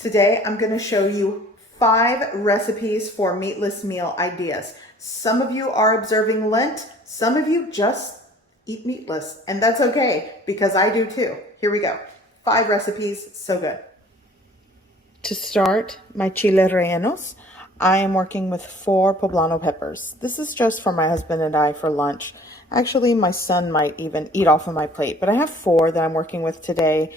Today I'm going to show you 5 recipes for meatless meal ideas. Some of you are observing Lent, some of you just eat meatless, and that's okay because I do too. Here we go. 5 recipes, so good. To start my Chile Rellenos, I am working with 4 poblano peppers. This is just for my husband and I for lunch. Actually, my son might even eat off of my plate, but I have 4 that I'm working with today,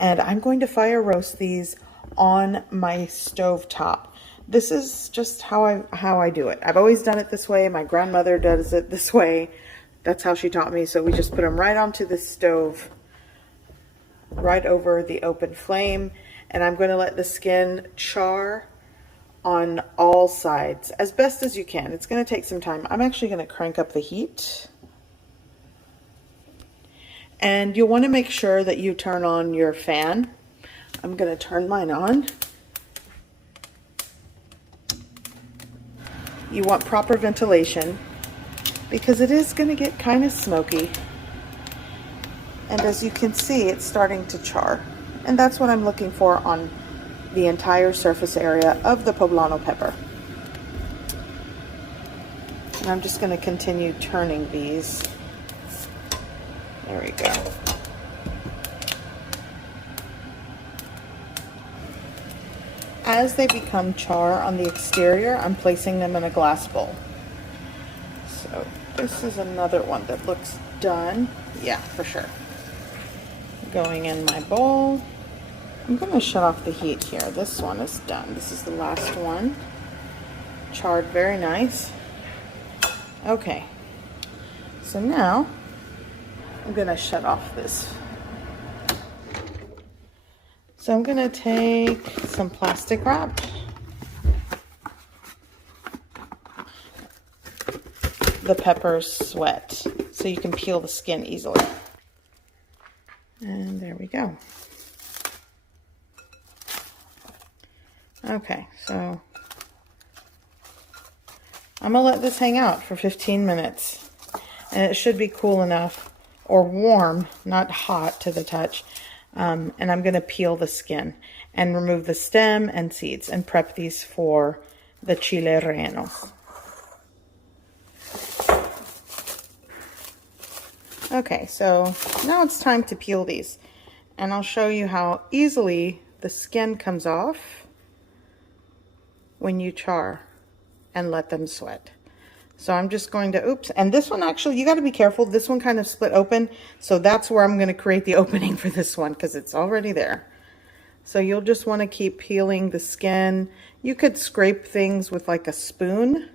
and I'm going to fire roast these on my stove top. This is just how I do it. I've always done it this way. My grandmother does it this way. That's how she taught me. So we just put them right onto the stove, right over the open flame, and I'm going to let the skin char on all sides as best as you can. It's going to take some time. I'm actually going to crank up the heat. And you'll want to make sure that you turn on your fan. I'm going to turn mine on. You want proper ventilation because it is going to get kind of smoky. And as you can see, it's starting to char. And that's what I'm looking for on the entire surface area of the poblano pepper. And I'm just going to continue turning these. There we go. As they become char on the exterior, I'm placing them in a glass bowl. So this is another one that looks done. Yeah, for sure. Going in my bowl. I'm going to shut off the heat here. This one is done. This is the last one. Charred very nice. Okay. So now I'm going to shut off this. So I'm going to take some plastic wrap. The peppers sweat, so you can peel the skin easily. And there we go. Okay, so I'm going to let this hang out for 15 minutes. And it should be cool enough, or warm, not hot to the touch. And I'm going to peel the skin and remove the stem and seeds and prep these for the Chile Relleno. Okay, so now it's time to peel these. And I'll show you how easily the skin comes off when you char and let them sweat. So I'm just going to, oops, and this one actually, you got to be careful. This one kind of split open. So that's where I'm going to create the opening for this one because it's already there. So you'll just want to keep peeling the skin. You could scrape things with like a spoon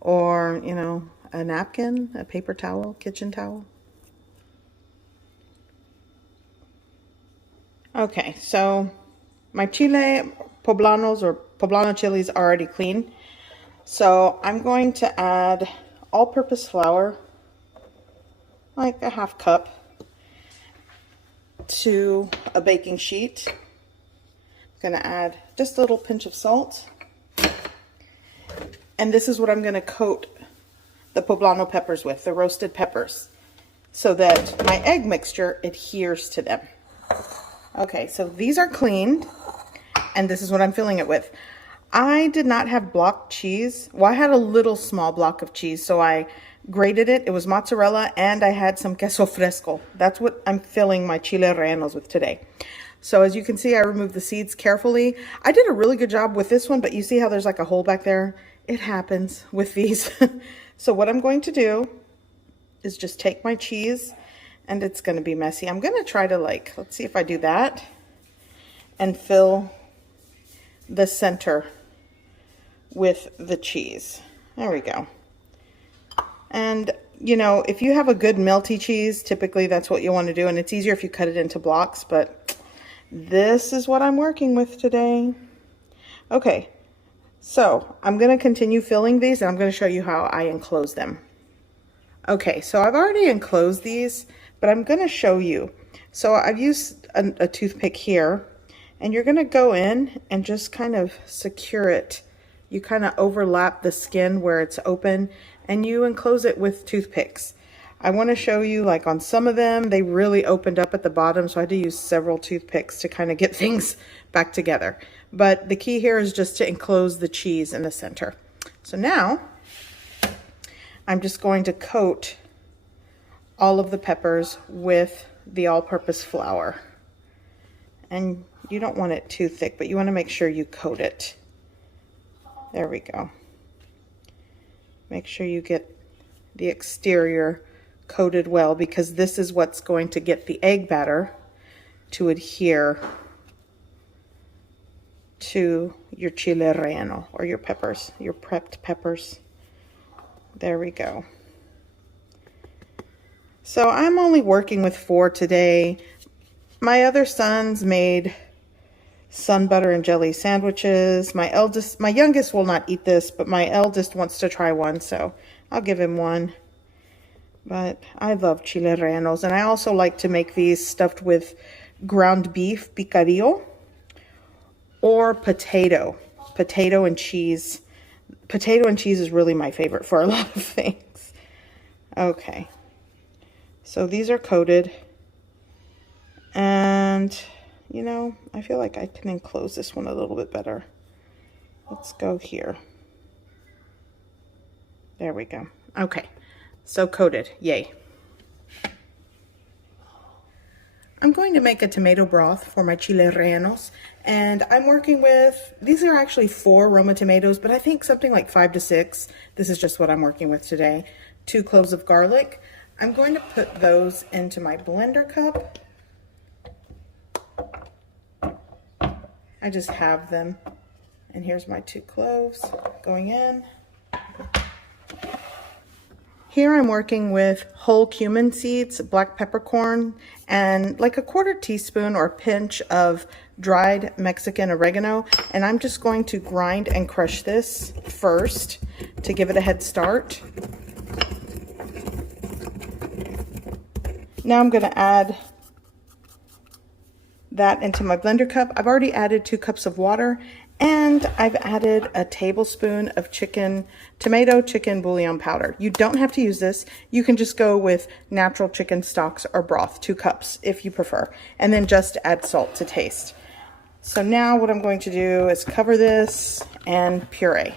or, you know, a napkin, a paper towel, kitchen towel. Okay, so my chile poblanos or poblano chilies are already clean. So I'm going to add all-purpose flour, like a ½ cup, to a baking sheet. I'm going to add just a little pinch of salt. And this is what I'm going to coat the poblano peppers with, the roasted peppers, so that my egg mixture adheres to them. Okay, so these are cleaned, and this is what I'm filling it with. I did not have block cheese. Well, I had a little small block of cheese, so I grated it. It was mozzarella, and I had some queso fresco. That's what I'm filling my Chile Rellenos with today. So as you can see, I removed the seeds carefully. I did a really good job with this one, but you see how there's like a hole back there? It happens with these. So what I'm going to do is just take my cheese, and it's going to be messy. I'm going to try to let's see if I do that, and fill the center with the cheese. There we go. And you know, if you have a good melty cheese, typically that's what you want to do, and it's easier if you cut it into blocks, but this is what I'm working with today. Okay, so I'm going to continue filling these, and I'm going to show you how I enclose them. Okay, so I've already enclosed these, but I'm going to show you. So I've used a toothpick here, and you're going to go in and just kind of secure it. You kind of overlap the skin where it's open, and you enclose it with toothpicks. I want to show you, like on some of them, they really opened up at the bottom, so I had to use several toothpicks to kind of get things back together. But the key here is just to enclose the cheese in the center. So now, I'm just going to coat all of the peppers with the all-purpose flour. And you don't want it too thick, but you want to make sure you coat it. There we go. Make sure you get the exterior coated well, because this is what's going to get the egg batter to adhere to your Chile Relleno, or your peppers, your prepped peppers. There we go. So I'm only working with 4 today. My other sons made sun butter and jelly sandwiches. My youngest will not eat this, but my eldest wants to try one, so I'll give him one. But I love Chile Rellenos, and I also like to make these stuffed with ground beef picadillo or potato and cheese. Potato and cheese is really my favorite for a lot of things. Okay, so these are coated, and you know, I feel like I can enclose this one a little bit better. Let's go here. There we go. Okay. So coated, yay. I'm going to make a tomato broth for my Chile Rellenos, and I'm working with, these are actually 4 Roma tomatoes, but I think something like 5 to 6. This is just what I'm working with today. 2 cloves of garlic. I'm going to put those into my blender cup. I just have them, and here's my 2 cloves going in. Here I'm working with whole cumin seeds, black peppercorn, and like a 1/4 teaspoon or pinch of dried Mexican oregano. And I'm just going to grind and crush this first to give it a head start. Now I'm going to add that into my blender cup. I've already added 2 cups of water, and I've added a tablespoon of tomato chicken bouillon powder. You don't have to use this. You can just go with natural chicken stocks or broth, 2 cups if you prefer, and then just add salt to taste. So now what I'm going to do is cover this and puree.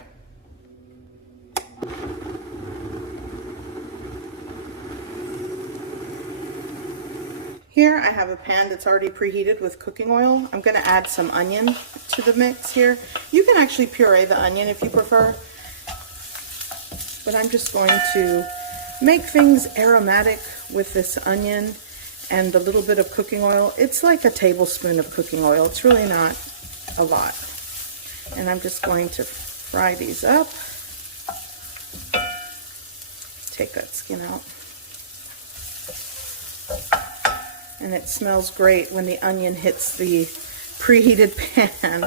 Here I have a pan that's already preheated with cooking oil. I'm going to add some onion to the mix here. You can actually puree the onion if you prefer, but I'm just going to make things aromatic with this onion and a little bit of cooking oil. It's like a tablespoon of cooking oil. It's really not a lot. And I'm just going to fry these up. Take that skin out. And it smells great when the onion hits the preheated pan.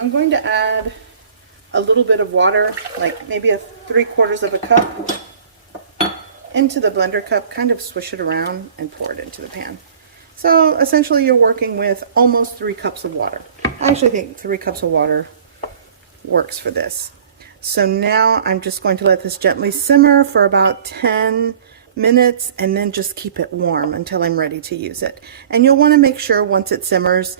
I'm going to add a little bit of water, like maybe 3/4 of a cup, into the blender cup, kind of swish it around and pour it into the pan. So essentially you're working with almost 3 cups of water. I actually think 3 cups of water works for this. So now I'm just going to let this gently simmer for about 10 minutes and then just keep it warm until I'm ready to use it. And you'll want to make sure once it simmers,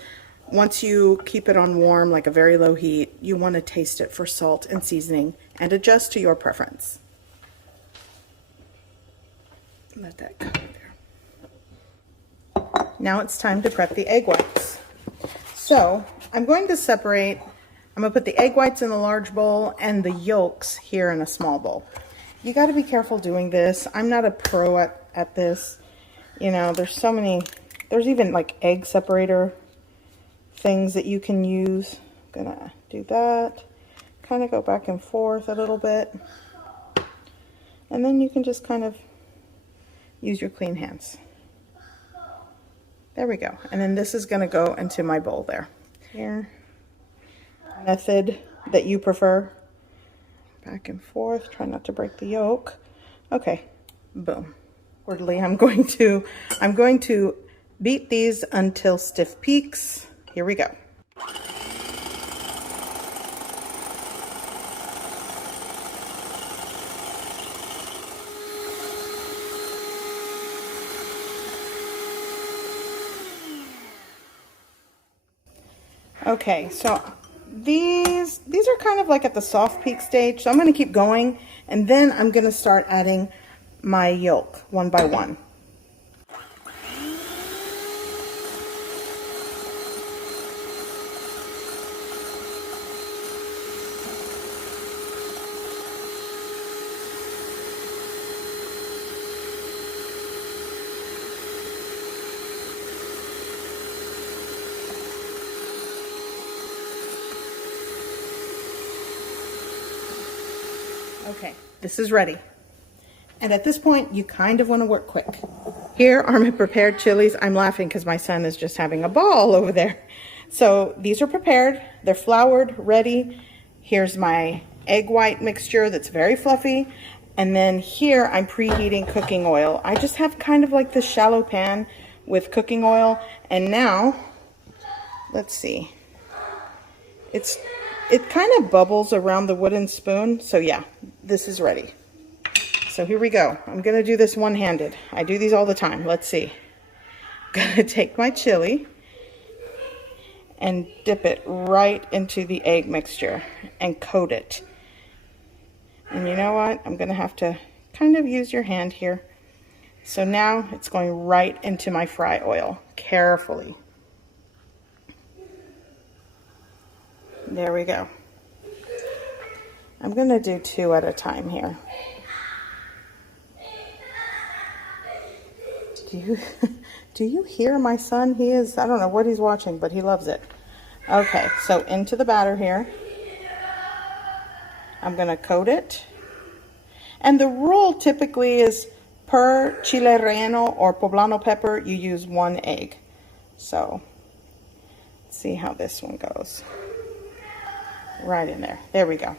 once you keep it on warm, like a very low heat, you want to taste it for salt and seasoning and adjust to your preference. Let that go there. Now it's time to prep the egg whites. So I'm going to separate, I'm going to put the egg whites in a large bowl and the yolks here in a small bowl. You got to be careful doing this. I'm not a pro at this. You know, there's so many, there's even like egg separator things that you can use. I'm gonna do that, kind of go back and forth a little bit, and then you can just kind of use your clean hands. There we go. And then this is going to go into my bowl there. Here, method that you prefer. Back and forth. Try not to break the yolk. Okay, boom. Orderly. I'm going to Beat these until stiff peaks. Here we go. Okay, so these are kind of like at the soft peak stage, so I'm going to keep going, and then I'm going to start adding my yolk one by one. Okay, this is ready. And at this point, you kind of want to work quick. Here are my prepared chilies. I'm laughing because my son is just having a ball over there. So these are prepared. They're floured, ready. Here's my egg white mixture that's very fluffy. And then here I'm preheating cooking oil. I just have kind of like this shallow pan with cooking oil. And now, let's see. It kind of bubbles around the wooden spoon. So yeah, this is ready. So here we go. I'm going to do this one-handed. I do these all the time. Let's see. I'm going to take my chili and dip it right into the egg mixture and coat it. And you know what? I'm going to have to kind of use your hand here. So now it's going right into my fry oil, carefully. There we go. I'm going to do 2 at a time here. Do you hear my son? He is, I don't know what he's watching, but he loves it. Okay, so into the batter here. I'm going to coat it. And the rule typically is per Chile Relleno or poblano pepper, you use 1 egg. So, let's see how this one goes. Right in there. There we go.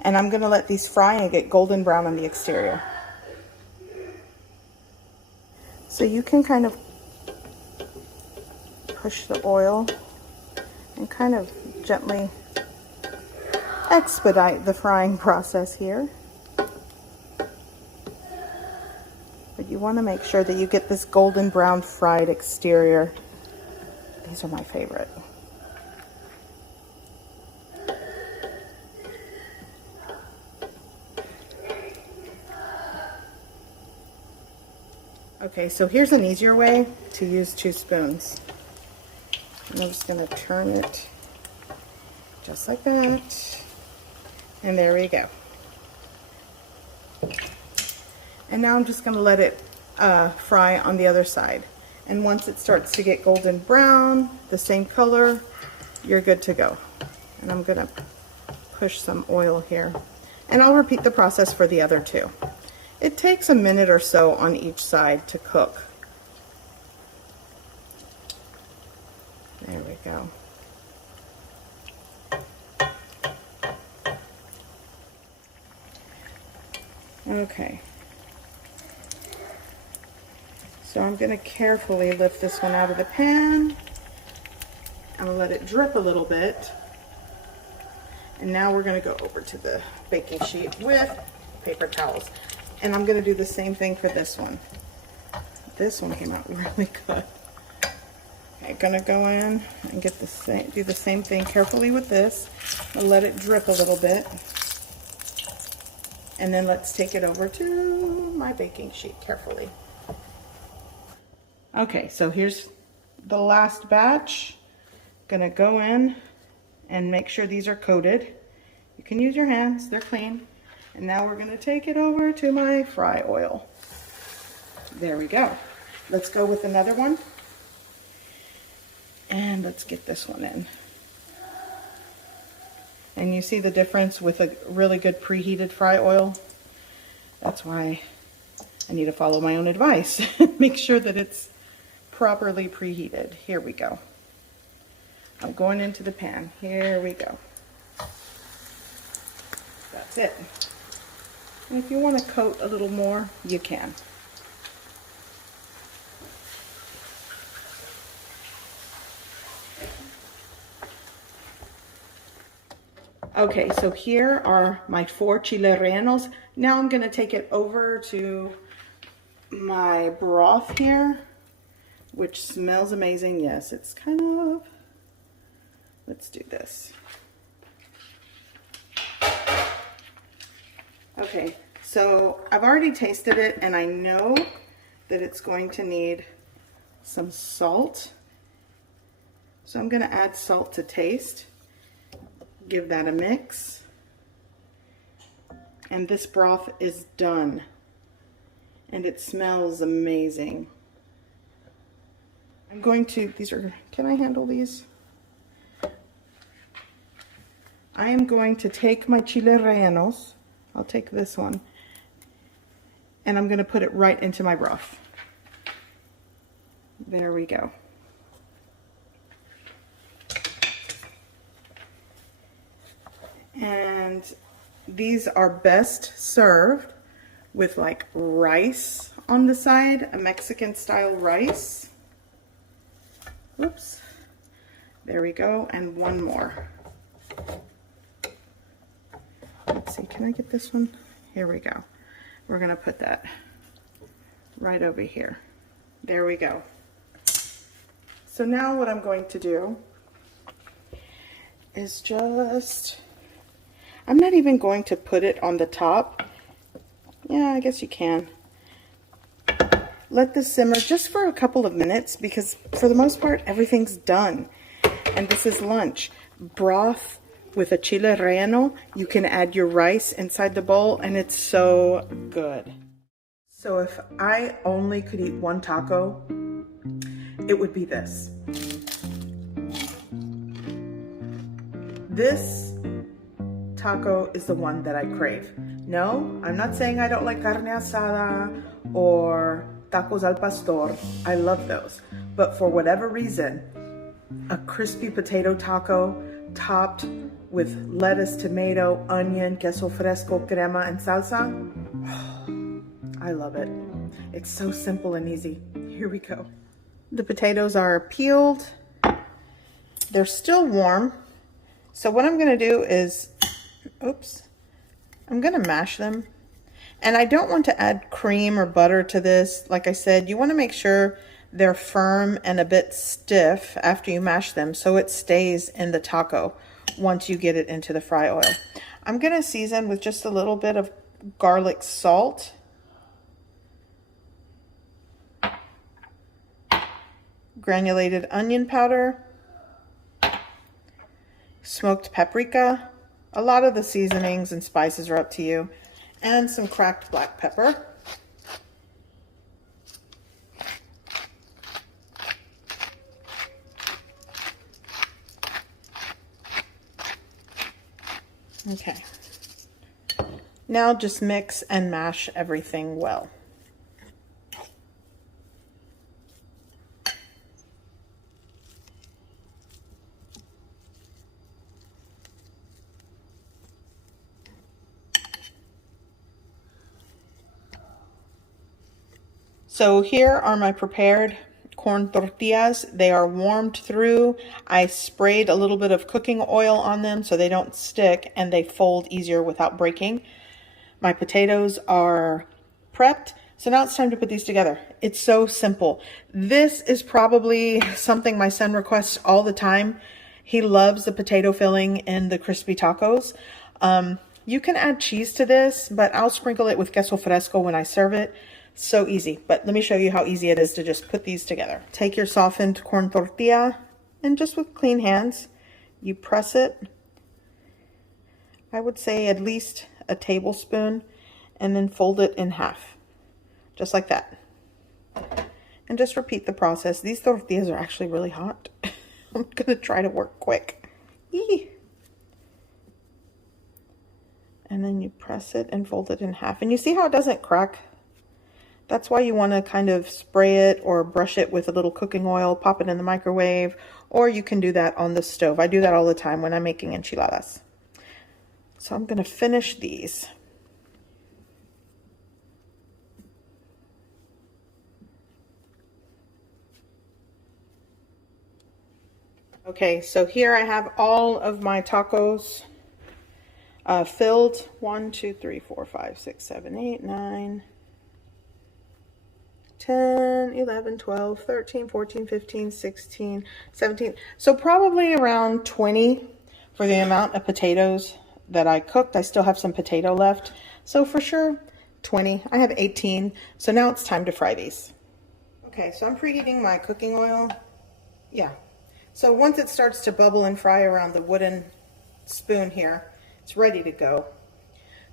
And I'm going to let these fry and get golden brown on the exterior. So you can kind of push the oil and kind of gently expedite the frying process here. But you want to make sure that you get this golden brown fried exterior. These are my favorite. Okay, so here's an easier way to use 2 spoons. And I'm just going to turn it just like that. And there we go. And now I'm just going to let it fry on the other side. And once it starts to get golden brown, the same color, you're good to go. And I'm going to push some oil here. And I'll repeat the process for the other 2. It takes a minute or so on each side to cook. There we go. Okay. So I'm going to carefully lift this one out of the pan. I'm going to let it drip a little bit. And now we're going to go over to the baking sheet with paper towels. And I'm going to do the same thing for this one. This one came out really good. Okay, gonna go in and get the same, do the same thing carefully with this. I'll let it drip a little bit. And then let's take it over to my baking sheet carefully. Okay, so here's the last batch. Gonna go in and make sure these are coated. You can use your hands, they're clean. And now we're going to take it over to my fry oil. There we go. Let's go with another one. And let's get this one in. And you see the difference with a really good preheated fry oil? That's why I need to follow my own advice. Make sure that it's properly preheated. Here we go. I'm going into the pan. Here we go. That's it. And if you want to coat a little more, you can. Okay, so here are my 4 Chile Rellenos. Now I'm gonna take it over to my broth here, which smells amazing. Yes, it's kind of, let's do this. Okay, so I've already tasted it and I know that it's going to need some salt. So I'm gonna add salt to taste. Give that a mix. And this broth is done. And it smells amazing. I'm going to, these are, can I handle these? I am going to take my Chile Rellenos. I'll take this one. And I'm going to put it right into my broth. There we go. And these are best served with like rice on the side, a Mexican style rice. Oops. There we go. And one more. Let's see, can I get this one? Here we go. We're going to put that right over here. There we go. So now what I'm going to do is just, I'm not even going to put it on the top. Yeah, I guess you can. Let this simmer just for a couple of minutes because for the most part, everything's done. And this is lunch. Broth with a Chile Relleno. You can add your rice inside the bowl and it's so good. So if I only could eat one taco, it would be this. This taco is the one that I crave. No, I'm not saying I don't like carne asada or tacos al pastor. I love those. But for whatever reason, a crispy potato taco topped with lettuce, tomato, onion, queso fresco, crema, and salsa. I love it. It's so simple and easy. Here we go. The potatoes are peeled. They're still warm. So what I'm going to do is, oops, I'm going to mash them. And I don't want to add cream or butter to this. Like I said, you want to make sure they're firm and a bit stiff after you mash them so it stays in the taco once you get it into the fry oil. I'm going to season with just a little bit of garlic salt. Granulated onion powder. Smoked paprika. A lot of the seasonings and spices are up to you. And some cracked black pepper. Okay. Now just mix and mash everything well. So here are my prepared corn tortillas. They are warmed through. I sprayed a little bit of cooking oil on them so they don't stick and they fold easier without breaking. My potatoes are prepped. So now it's time to put these together. It's so simple. This is probably something my son requests all the time. He loves the potato filling in the crispy tacos. You can add cheese to this, but I'll sprinkle it with queso fresco when I serve it. So easy, but let me show you how easy it is to just put these together. Take your softened corn tortilla and just with clean hands, you press it. I would say at least a tablespoon and then fold it in half, just like that. And just repeat the process. These tortillas are actually really hot. I'm gonna try to work quick. Eee. And then you press it and fold it in half. And you see how it doesn't crack? That's why you want to kind of spray it or brush it with a little cooking oil, pop it in the microwave, or you can do that on the stove. I do that all the time when I'm making enchiladas. So I'm going to finish these. Okay, so here I have all of my tacos Filled 1, 2, 3, 4, 5, 6, 7, 8, 9, 10, 11, 12, 13, 14, 15, 16, 17. So probably around 20 for the amount of potatoes that I cooked. I still have some potato left. So for sure, 20. I have 18. So now it's time to fry these. Okay, so I'm preheating my cooking oil. Yeah. So once it starts to bubble and fry around the wooden spoon here, it's ready to go.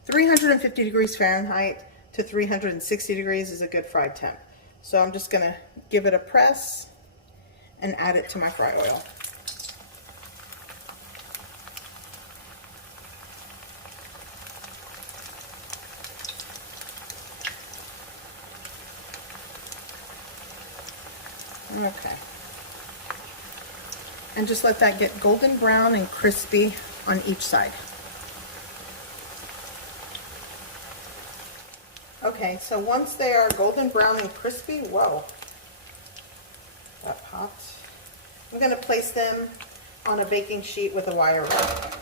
350 degrees Fahrenheit to 360 degrees is a good fry temp. So I'm just gonna give it a press and add it to my fry oil. Okay. And just let that get golden brown and crispy on each side. Okay, so once they are golden brown and crispy, whoa, that popped. I'm going to place them on a baking sheet with a wire rod.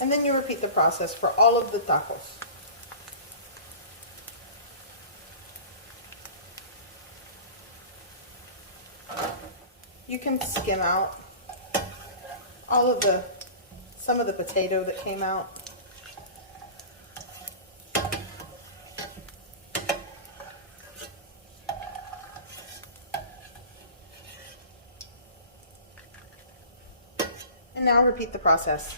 And then you repeat the process for all of the tacos. You can skim out some of the potato that came out. And now repeat the process.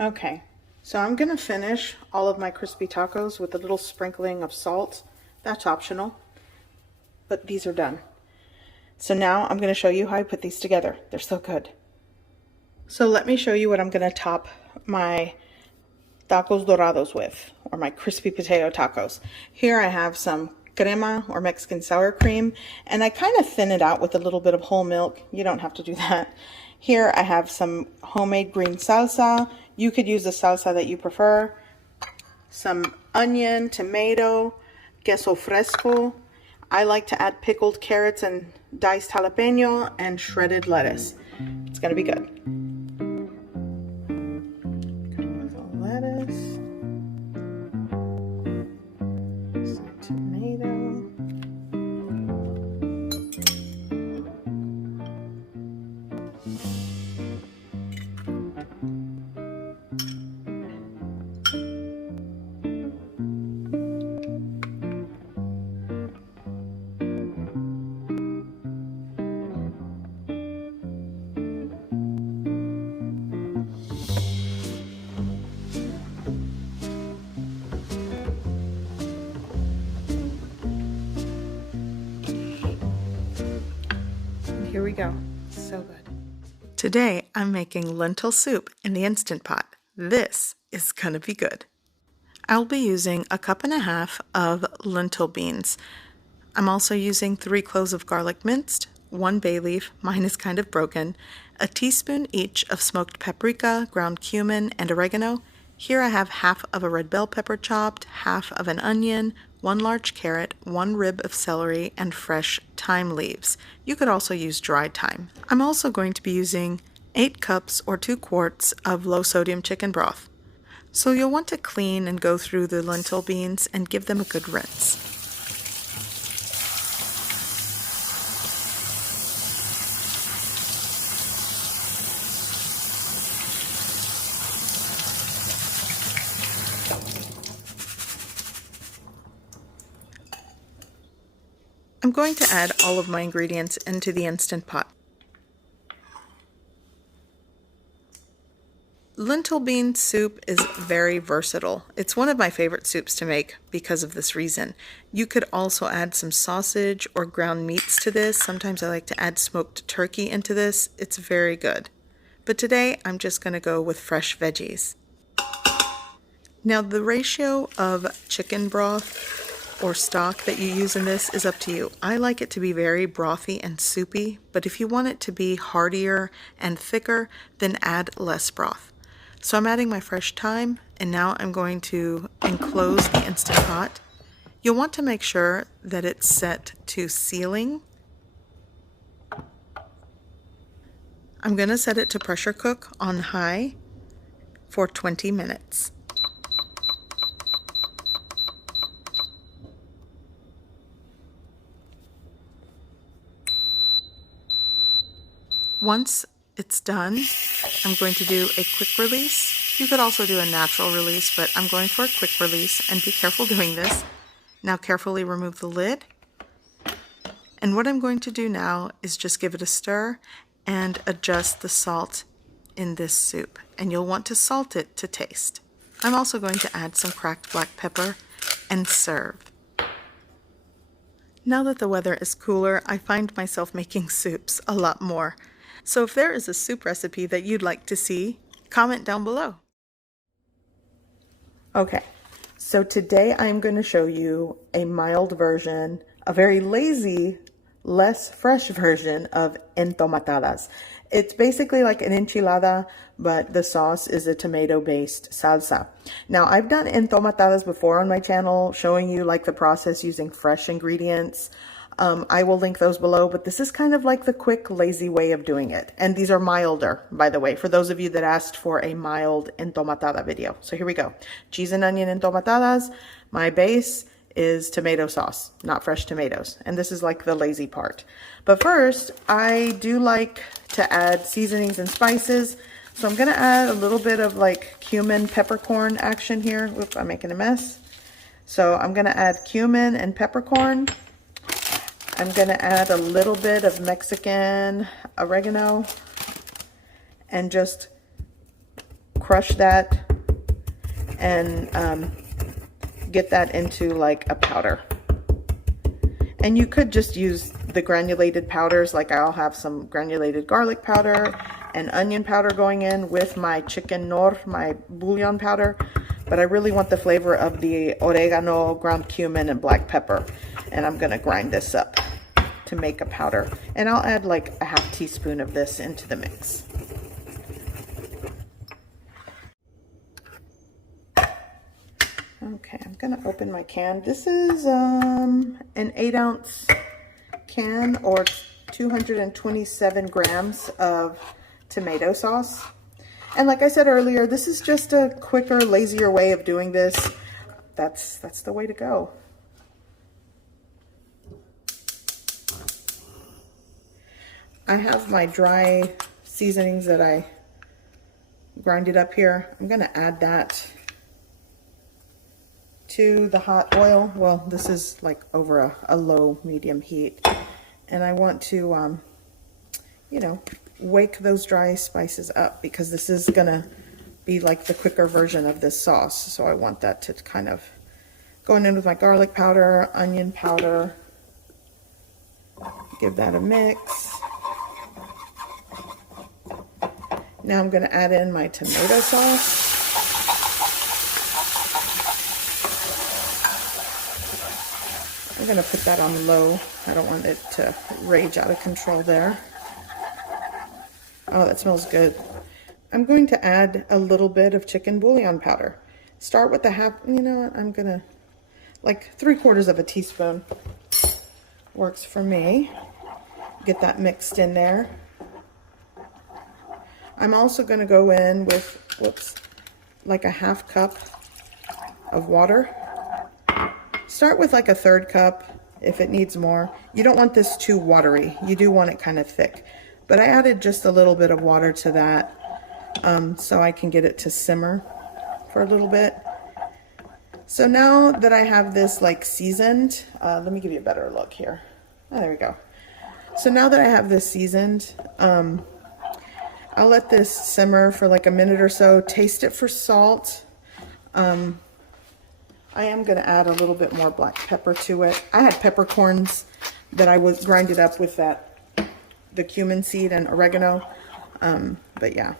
Okay, so I'm going to finish all of my crispy tacos with a little sprinkling of salt. That's optional, but these are done. So now I'm going to show you how I put these together. They're so good. So let me show you what I'm going to top my tacos dorados with, or my crispy potato tacos. Here I have some crema or Mexican sour cream, and I kind of thin it out with a little bit of whole milk. You don't have to do that. Here I have some homemade green salsa. You could use the salsa that you prefer. Some onion, tomato, queso fresco. I like to add pickled carrots and diced jalapeno and shredded lettuce. It's gonna be good. Some lettuce. Some tomato. Here we go. So good. Today I'm making lentil soup in the Instant Pot. This is gonna be good. I'll be using 1.5 cups of lentil beans. I'm also using 3 cloves of garlic minced, 1 bay leaf, mine is kind of broken, a teaspoon each of smoked paprika, ground cumin, and oregano. Here I have half of a red bell pepper chopped, half of an onion, 1 large carrot, 1 rib of celery, and fresh thyme leaves. You could also use dried thyme. I'm also going to be using 8 cups or 2 quarts of low sodium chicken broth. So you'll want to clean and go through the lentil beans and give them a good rinse. I'm going to add all of my ingredients into the Instant Pot. Lentil bean soup is very versatile. It's one of my favorite soups to make because of this reason. You could also add some sausage or ground meats to this. Sometimes I like to add smoked turkey into this. It's very good. But today I'm just going to go with fresh veggies. Now the ratio of chicken broth or stock that you use in this is up to you. I like it to be very brothy and soupy, but if you want it to be heartier and thicker, then add less broth. So I'm adding my fresh thyme, and now I'm going to enclose the Instant Pot. You'll want to make sure that it's set to sealing. I'm going to set it to pressure cook on high for 20 minutes. Once it's done, I'm going to do a quick release. You could also do a natural release, but I'm going for a quick release, and be careful doing this. Now carefully remove the lid. And what I'm going to do now is just give it a stir and adjust the salt in this soup. And you'll want to salt it to taste. I'm also going to add some cracked black pepper and serve. Now that the weather is cooler, I find myself making soups a lot more. So if there is a soup recipe that you'd like to see, comment down below. Okay, so today I'm going to show you a mild version, a very lazy, less fresh version of entomatadas. It's basically like an enchilada, but the sauce is a tomato-based salsa. Now, I've done entomatadas before on my channel, showing you like the process using fresh ingredients. I will link those below, but this is kind of like the quick, lazy way of doing it. And these are milder, by the way, for those of you that asked for a mild entomatada video. So here we go. Cheese and onion entomatadas. My base is tomato sauce, not fresh tomatoes. And this is like the lazy part. But first, I do like to add seasonings and spices. So I'm gonna add a little bit of like cumin peppercorn action here. Whoop, I'm making a mess. So I'm gonna add cumin and peppercorn. I'm gonna add a little bit of Mexican oregano and just crush that and get that into like a powder. And you could just use the granulated powders, like I'll have some granulated garlic powder and onion powder going in with my chicken nor, my bouillon powder. But I really want the flavor of the oregano, ground cumin, and black pepper. And I'm gonna grind this up to make a powder. And I'll add like a half teaspoon of this into the mix. Okay, I'm gonna open my can. This is an 8-ounce can, or 227 grams of tomato sauce. And like I said earlier, this is just a quicker, lazier way of doing this. That's the way to go. I have my dry seasonings that I grinded up here. I'm gonna add that to the hot oil. Well, this is like over a low medium heat. And I want to, you know, wake those dry spices up, because this is gonna be like the quicker version of this sauce. So I want that to kind of go in with my garlic powder, onion powder, give that a mix. Now I'm gonna add in my tomato sauce. I'm gonna put that on low. I don't want it to rage out of control there. Oh, that smells good. I'm going to add a little bit of chicken bouillon powder. Start with the half, you know what, I'm gonna, like 3/4 of a teaspoon works for me. Get that mixed in there. I'm also gonna go in with, whoops, like a half cup of water. Start with like a 1/3 cup if it needs more. You don't want this too watery. You do want it kind of thick. But I added just a little bit of water to that so I can get it to simmer for a little bit. So now that I have this like seasoned, let me give you a better look here. Oh, there we go. So now that I have this seasoned, I'll let this simmer for like a minute or so. Taste it for salt. I am going to add a little bit more black pepper to it. I had peppercorns that I was grinded up with the cumin seed and oregano. But yeah,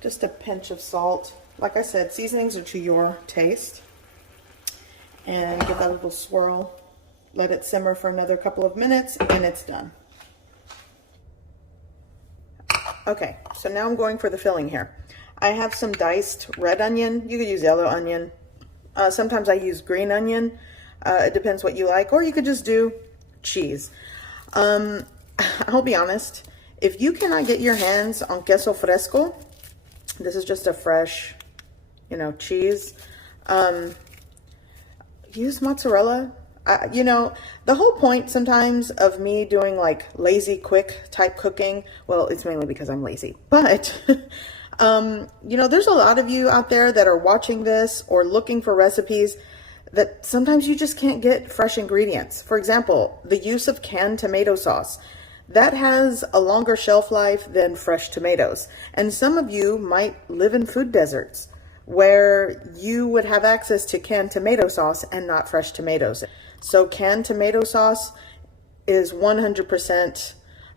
just a pinch of salt. Like I said, seasonings are to your taste. and give that a little swirl. Let it simmer for another couple of minutes and it's done. Okay, so now I'm going for the filling here. I have some diced red onion. You could use yellow onion. Sometimes I use green onion. It depends what you like, or you could just do cheese. I'll be honest, if you cannot get your hands on queso fresco, this is just a fresh, you know, cheese, use mozzarella. You know, the whole point sometimes of me doing like lazy quick type cooking, well, it's mainly because I'm lazy, but you know, there's a lot of you out there that are watching this or looking for recipes that sometimes you just can't get fresh ingredients. For example, the use of canned tomato sauce. That has a longer shelf life than fresh tomatoes. And some of you might live in food deserts where you would have access to canned tomato sauce and not fresh tomatoes. So canned tomato sauce is 100%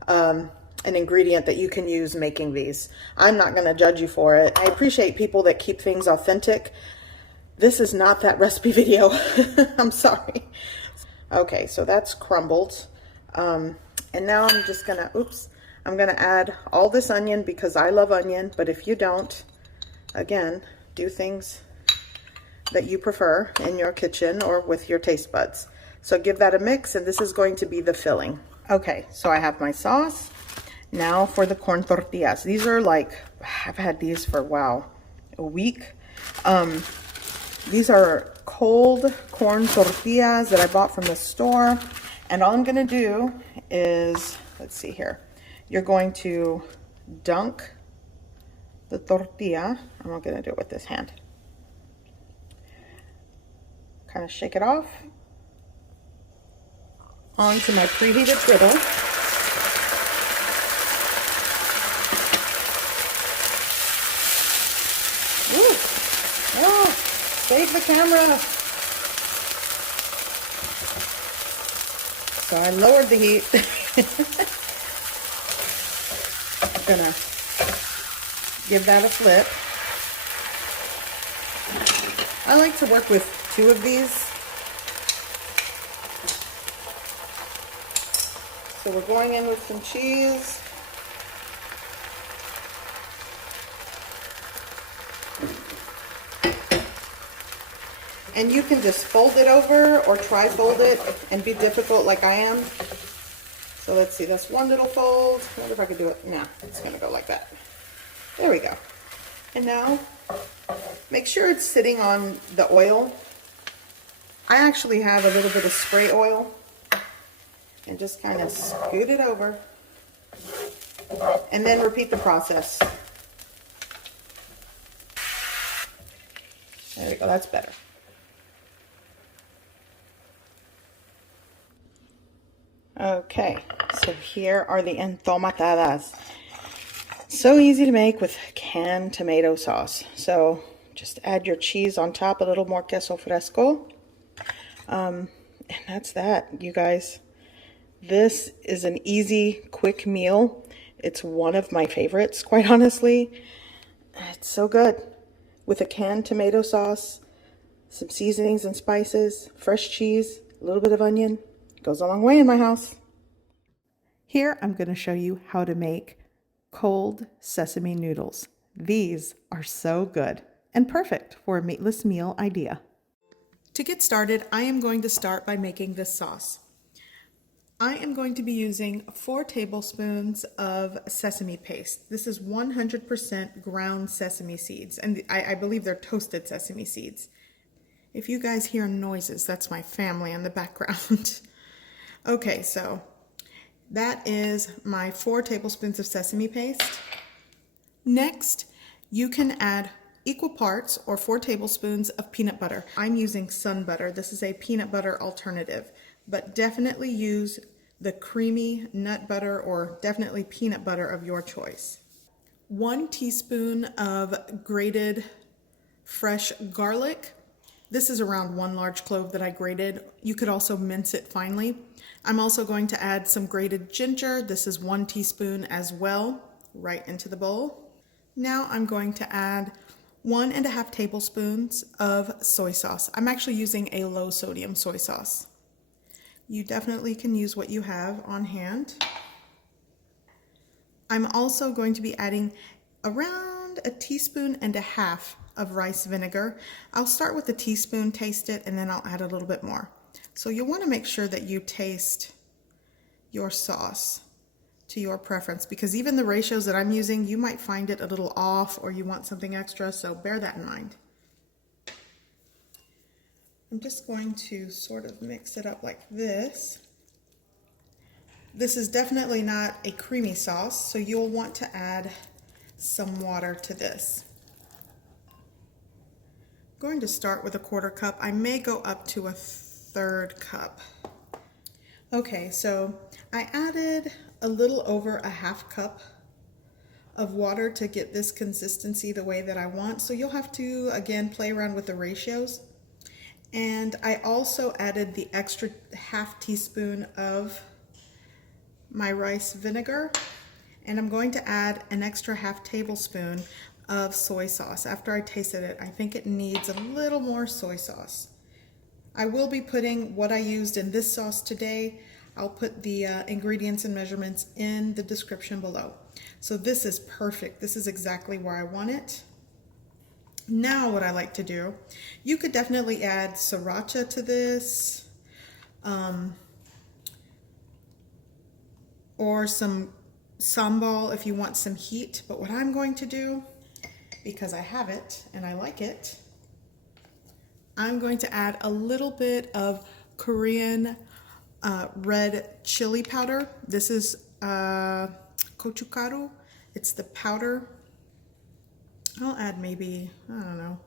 an ingredient that you can use making these. I'm not going to judge you for it. I appreciate people that keep things authentic. This is not that recipe video. I'm sorry. Okay, so that's crumbled. And now I'm just gonna, I'm gonna add all this onion because I love onion, but if you don't, again, do things that you prefer in your kitchen or with your taste buds. So give that a mix, and this is going to be the filling. Okay, so I have my sauce. Now for the corn tortillas. These are like, I've had these for, wow, a week. These are cold corn tortillas that I bought from the store. And all I'm gonna do is, let's see here. You're going to dunk the tortilla. I'm not gonna do it with this hand. Kind of shake it off onto my preheated griddle. Ooh. Oh, save the camera. So I lowered the heat. I'm gonna give that a flip. I like to work with 2 of these. So we're going in with some cheese. And you can just fold it over or tri-fold it and be difficult like I am. So let's see, that's one little fold. I wonder if I could do it. Nah, it's gonna go like that. There we go. And now, make sure it's sitting on the oil. I actually have a little bit of spray oil. And just kind of scoot it over. And then repeat the process. There we go, that's better. Okay, so here are the entomatadas. So easy to make with canned tomato sauce. So just add your cheese on top, a little more queso fresco. And that's that, you guys. This is an easy, quick meal. It's one of my favorites, quite honestly. It's so good. With a canned tomato sauce, some seasonings and spices, fresh cheese, a little bit of onion. Goes a long way in my house. Here I'm going to show you how to make cold sesame noodles. These are so good and perfect for a meatless meal idea. To get started, I am going to start by making this sauce. I am going to be using 4 tablespoons of sesame paste. This is 100% ground sesame seeds, and I believe they're toasted sesame seeds. If you guys hear noises, that's my family in the background. Okay, so that is my 4 tablespoons of sesame paste. Next, you can add equal parts or 4 tablespoons of peanut butter. I'm using sun butter. This is a peanut butter alternative, but definitely use the creamy nut butter or definitely peanut butter of your choice. 1 teaspoon of grated fresh garlic. This is around 1 large clove that I grated. You could also mince it finely. I'm also going to add some grated ginger. This is 1 teaspoon as well, right into the bowl. Now I'm going to add 1.5 tablespoons of soy sauce. I'm actually using a low sodium soy sauce. You definitely can use what you have on hand. I'm also going to be adding around 1.5 teaspoons of rice vinegar. I'll start with a teaspoon, taste it, and then I'll add a little bit more. So you'll want to make sure that you taste your sauce to your preference, because even the ratios that I'm using, you might find it a little off or you want something extra, so bear that in mind. I'm just going to sort of mix it up like this. This is definitely not a creamy sauce, so you'll want to add some water to this. I'm going to start with 1/4 cup. I may go up to 1/3 cup. Okay, so I added a little over 1/2 cup of water to get this consistency the way that I want. So you'll have to, again, play around with the ratios. And I also added the extra 1/2 teaspoon of my rice vinegar. And I'm going to add an extra 1/2 tablespoon of soy sauce. After I tasted it, I think it needs a little more soy sauce. I will be putting what I used in this sauce today. I'll put the ingredients and measurements in the description below. So this is perfect. This is exactly where I want it. Now what I like to do, you could definitely add sriracha to this, or some sambal if you want some heat. But what I'm going to do, because I have it and I like it, I'm going to add a little bit of Korean red chili powder. This is gochugaru. It's the powder. I'll add maybe, I don't know,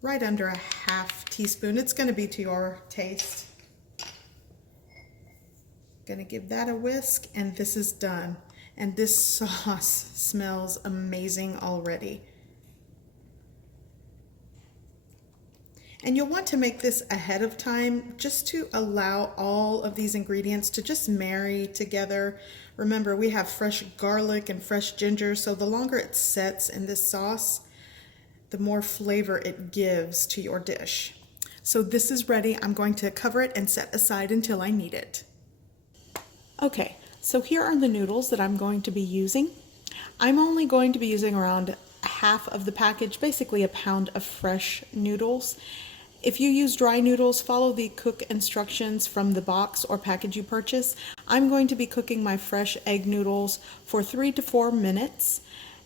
right under 1/2 teaspoon. It's going to be to your taste. Gonna give that a whisk, and this is done. And this sauce smells amazing already. And you'll want to make this ahead of time just to allow all of these ingredients to just marry together. Remember, we have fresh garlic and fresh ginger, so the longer it sets in this sauce, the more flavor it gives to your dish. So this is ready. I'm going to cover it and set aside until I need it. Okay, so here are the noodles that I'm going to be using. I'm only going to be using around 1/2 of the package, basically 1 pound of fresh noodles. If you use dry noodles, follow the cook instructions from the box or package you purchase. I'm going to be cooking my fresh egg noodles for 3 to 4 minutes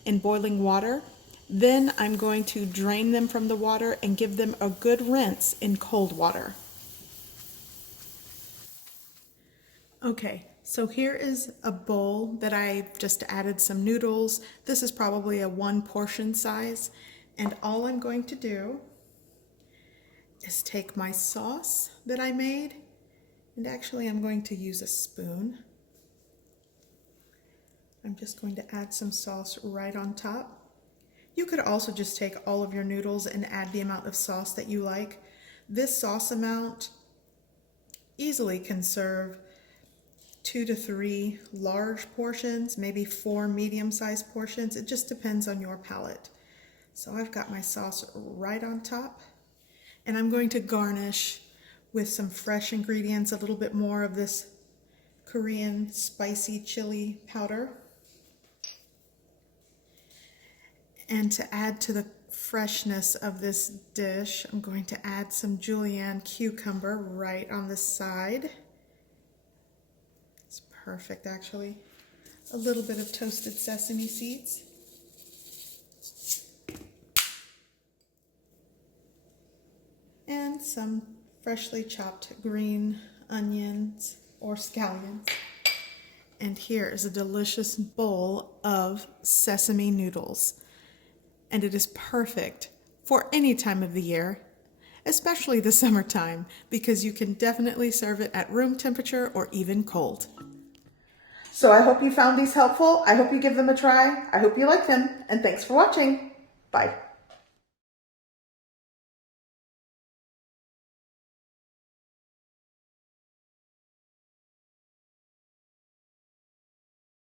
in boiling water. Then I'm going to drain them from the water and give them a good rinse in cold water. Okay, so here is a bowl that I just added some noodles. This is probably a 1 portion size. And all I'm going to do is take my sauce that I made, and actually I'm going to use a spoon. I'm just going to add some sauce right on top. You could also just take all of your noodles and add the amount of sauce that you like. This sauce amount easily can serve 2 to 3 large portions, maybe 4 medium-sized portions. It just depends on your palate. So I've got my sauce right on top. And I'm going to garnish with some fresh ingredients, a little bit more of this Korean spicy chili powder. And to add to the freshness of this dish, I'm going to add some julienne cucumber right on the side. It's perfect, actually. A little bit of toasted sesame seeds. And some freshly chopped green onions or scallions. And here is a delicious bowl of sesame noodles. And it is perfect for any time of the year, especially the summertime, because you can definitely serve it at room temperature or even cold. So I hope you found these helpful. I hope you give them a try. I hope you like them. And thanks for watching. Bye.